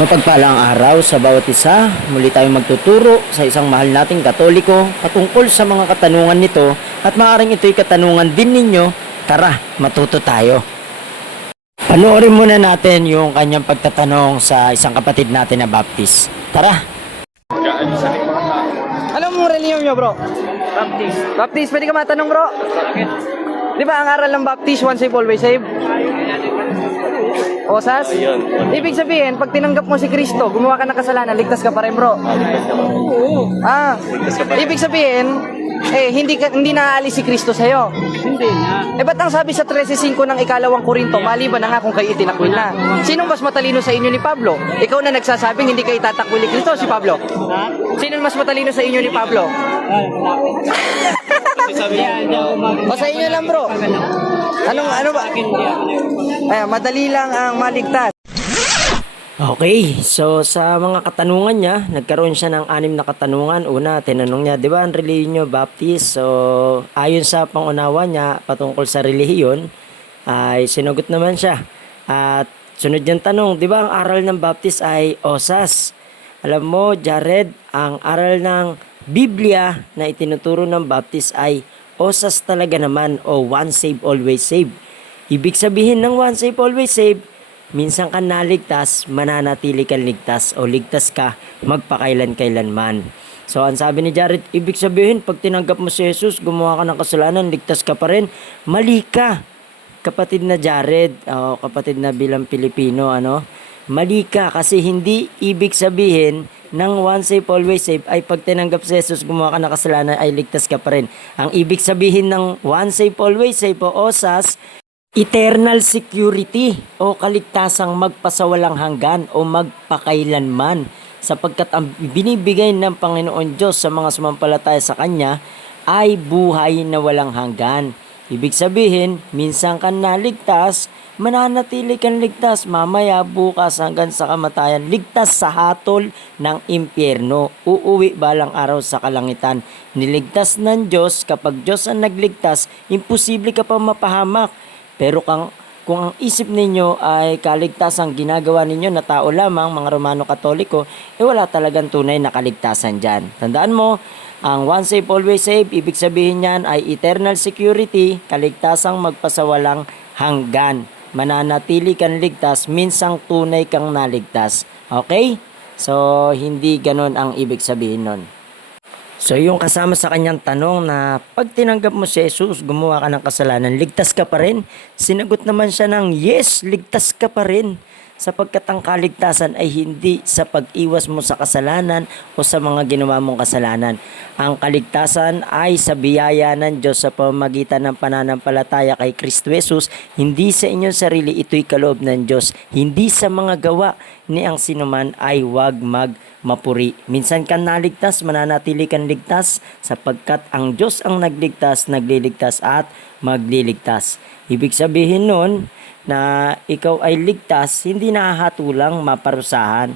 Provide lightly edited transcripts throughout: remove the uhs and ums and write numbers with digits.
Mapagpalang araw sa bawat isa, muli tayong magtuturo sa isang mahal nating Katoliko patungkol sa mga katanungan nito at maaaring ito'y katanungan din ninyo. Tara, matuto tayo. Panoorin muna natin yung kanyang pagtatanong sa isang kapatid natin na Baptist. Tara! Anong mong reliyon nyo, bro? Baptist. Baptist, pwede ka matanong, bro? Di ba ang aral ng Baptist, once save, always save? Osas? Ibig sabihin, pag tinanggap mo si Kristo, gumawa ka ng kasalanan, ligtas ka pa rin, bro? Ibig sabihin, hindi naaalis si Kristo sa'yo. Hindi na. Ba't ang sabi sa 13.5 ng ikalawang Korinto, maliban na nga kung kayo itinakwil na? Sinong mas matalino sa inyo ni Pablo? Ikaw na nagsasabing hindi kayo itatakwil ni Kristo, si Pablo? Sino mas matalino sa inyo ni Pablo? O sa inyo lang, bro. Ano ba? Madali lang ang maligtas. Okay, so sa mga katanungan niya, nagkaroon siya ng 6 na katanungan. Una, tinanong niya, di ba ang relihiyon niyo Baptist? So, ayon sa pangunawa niya patungkol sa relihiyon, ay sinagot naman siya. At sunod niyang tanong, di ba ang aral ng Baptist ay osas? Alam mo, Jared, ang aral ng Biblia na itinuturo ng Baptist ay osas talaga naman o once save, always save. Ibig sabihin ng once save, always save, minsan ka naligtas, mananatili kang ligtas o ligtas ka magpakailan-kailanman. So, ang sabi ni Jared, ibig sabihin, pag tinanggap mo si Jesus, gumawa ka ng kasalanan, ligtas ka pa rin. Mali ka, kapatid na Jared, o kapatid na bilang Pilipino, mali ka kasi hindi ibig sabihin ng once save, always save ay pag tinanggap si Jesus, gumawa ka ng kasalanan, ay ligtas ka pa rin. Ang ibig sabihin ng once save, always save o osas, eternal security o kaligtasang magpasawalang hanggan o magpakailanman sapagkat ang binibigay ng Panginoon Diyos sa mga sumampalataya sa Kanya ay buhay na walang hanggan. Ibig sabihin, minsan ka naligtas, mananatili kang ligtas, mamaya bukas hanggang sa kamatayan, ligtas sa hatol ng impyerno, uuwi balang araw sa kalangitan. Niligtas ng Diyos, kapag Diyos ang nagligtas, imposible ka pa mapahamak. Pero kung ang isip ninyo ay kaligtasang ginagawa ninyo na tao lamang, mga Romano Katoliko, wala talagang tunay na kaligtasan dyan. Tandaan mo, ang once save, always save, ibig sabihin niyan ay eternal security, kaligtasang magpasawalang hanggan. Mananatili kang ligtas, minsang tunay kang naligtas. Okay? So, hindi ganon ang ibig sabihin nun. So yung kasama sa kanyang tanong na pag tinanggap mo si Jesus, gumawa ka ng kasalanan, ligtas ka pa rin? Sinagot naman siya ng yes, ligtas ka pa rin. Sapagkat ang kaligtasan ay hindi sa pag-iwas mo sa kasalanan o sa mga ginawa mong kasalanan. Ang kaligtasan ay sa biyaya ng Diyos sa pamamagitan ng pananampalataya kay Kristo Jesus, hindi sa inyong sarili, ito'y kaloob ng Diyos. Hindi sa mga gawa ni ang sinuman ay huwag mapuri. Minsan kang naligtas, mananatili kang ligtas sapagkat ang Diyos ang nagligtas, nagliligtas at magliligtas. Ibig sabihin nun na ikaw ay ligtas, hindi nakahatulang maparusahan.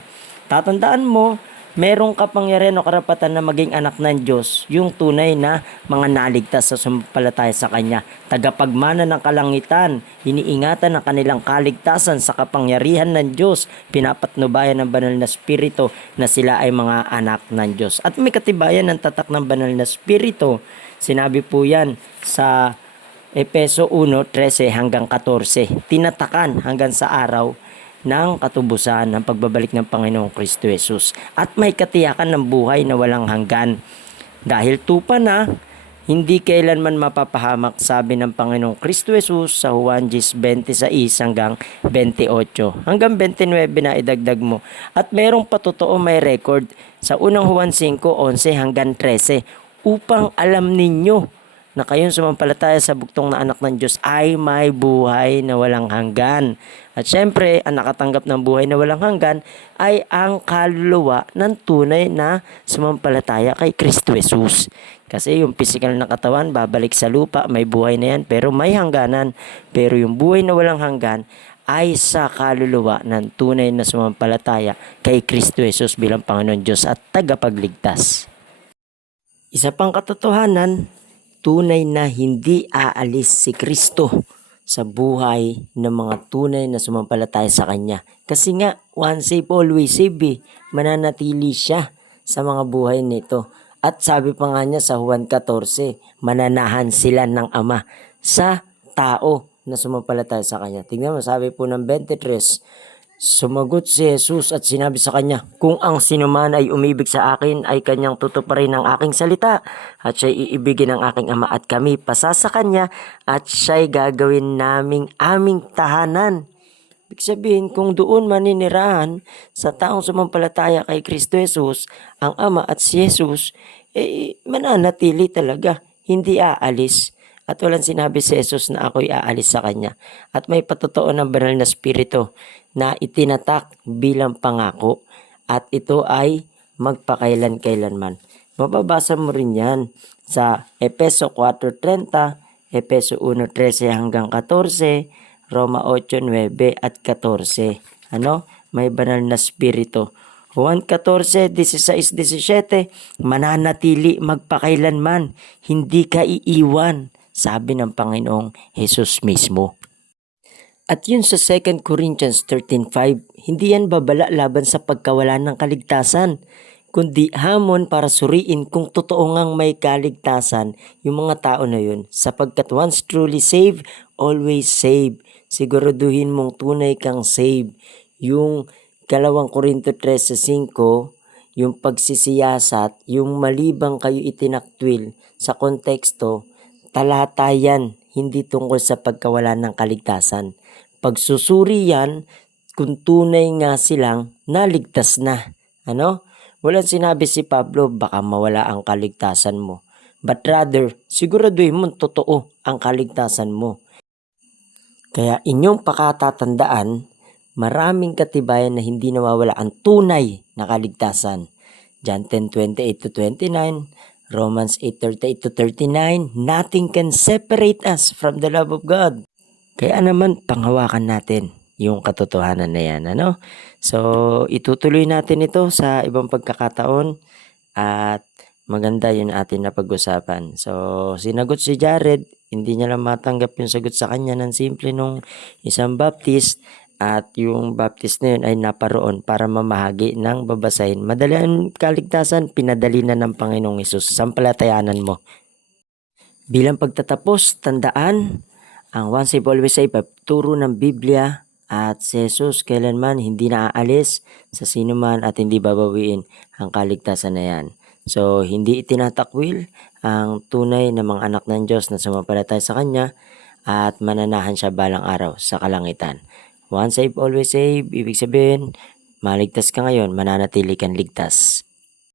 Tatandaan mo, merong kapangyarihan o karapatan na maging anak ng Diyos, yung tunay na mga naligtas sa sumampalataya sa Kanya. Tagapagmana ng kalangitan, iniingatan ang kanilang kaligtasan sa kapangyarihan ng Diyos, pinapatnubayan ng banal na Espiritu na sila ay mga anak ng Diyos. At may katibayan ng tatak ng banal na Espiritu. Sinabi po yan sa Efeso 1:13 hanggang 14. Tinatakan hanggang sa araw ng katubusan ng pagbabalik ng Panginoong Kristo Jesus. At may katiyakan ng buhay na walang hanggan. Dahil tupa na, hindi kailanman mapapahamak, sabi ng Panginoong Kristo Jesus sa Juan 10:26 hanggang 28. Hanggang 29 na idagdag mo. At merong patotoo may record sa unang Juan 5:11 hanggang 13 upang alam ninyo na kayong sumampalataya sa buktong na anak ng Diyos ay may buhay na walang hanggan. At syempre, ang nakatanggap ng buhay na walang hanggan ay ang kaluluwa ng tunay na sumampalataya kay Kristo Jesus. Kasi yung physical na katawan, babalik sa lupa, may buhay na yan, pero may hangganan. Pero yung buhay na walang hanggan ay sa kaluluwa ng tunay na sumampalataya kay Kristo Jesus bilang Panginoon Diyos at tagapagligtas. Isa pang katotohanan, tunay na hindi aalis si Kristo sa buhay ng mga tunay na sumampalataya sa Kanya. Kasi nga, once save, always save eh. Mananatili siya sa mga buhay nito. At sabi pa nga niya sa Juan 14, mananahan sila ng Ama sa tao na sumampalataya sa Kanya. Tingnan mo, sabi po ng 23, sumagot si Jesus at sinabi sa kanya, kung ang sinuman ay umibig sa akin ay kanyang tutuparin ang aking salita at siya'y iibigin ng aking ama at kami pasa sa kanya at siya'y gagawin naming aming tahanan. Ibig sabihin, kung doon maninirahan sa taong sumampalataya kay Kristo Jesus, ang ama at si Jesus, mananatili talaga, hindi aalis. At walang sinabi si Jesus na ako'y aalis sa kanya. At may patotoo ng banal na spirito na itinatak bilang pangako. At ito ay magpakailan-kailanman. Mababasa mo rin yan sa Efeso 4:30, Efeso 1:13 hanggang 14, Roma 8:9 at 14. May banal na spirito. Juan 14, 16, 17, mananatili magpakailanman, hindi ka iiwan, sabi ng Panginoong Jesus mismo. At yun sa 2 Corinthians 13:5, hindi yan babala laban sa pagkawalan ng kaligtasan, kundi hamon para suriin kung totoo ngang may kaligtasan yung mga tao na yun. Sapagkat once truly saved, always saved. Siguraduhin mong tunay kang saved. Yung 2 Corinto 13:5, yung pagsisiyasat, yung malibang kayo itinakwil sa konteksto, talata yan, hindi tungkol sa pagkawalan ng kaligtasan. Pagsusuri yan kung tunay nga silang naligtas na. Walang sinabi si Pablo, baka mawala ang kaligtasan mo. But rather, siguraduhin mo totoo ang kaligtasan mo. Kaya inyong pakatatandaan, maraming katibayan na hindi nawawala ang tunay na kaligtasan. John 10:28-29, Romans 8:38-39, nothing can separate us from the love of God. Kaya naman, panghawakan natin yung katotohanan na yan. So, itutuloy natin ito sa ibang pagkakataon at maganda yun atin na pag-usapan. So, sinagot si Jared, hindi niya lang matanggap yung sagot sa kanya ng simple nung isang baptist at yung baptist na yun ay naparoon para mamahagi ng babasahin. Madali ang kaligtasan, pinadali na ng Panginoong Hesus. Sampalatayanan mo. Bilang pagtatapos, tandaan, ang once save always save ay turo ng Biblia at si Jesus kailanman hindi naaalis sa sino man at hindi babawiin ang kaligtasan na yan. So, hindi itinatakwil ang tunay na mga anak ng Diyos na sumampalataya sa Kanya at mananahan siya balang araw sa kalangitan. Once save, always save. Ibig sabihin, maligtas ka ngayon, mananatili kang ligtas.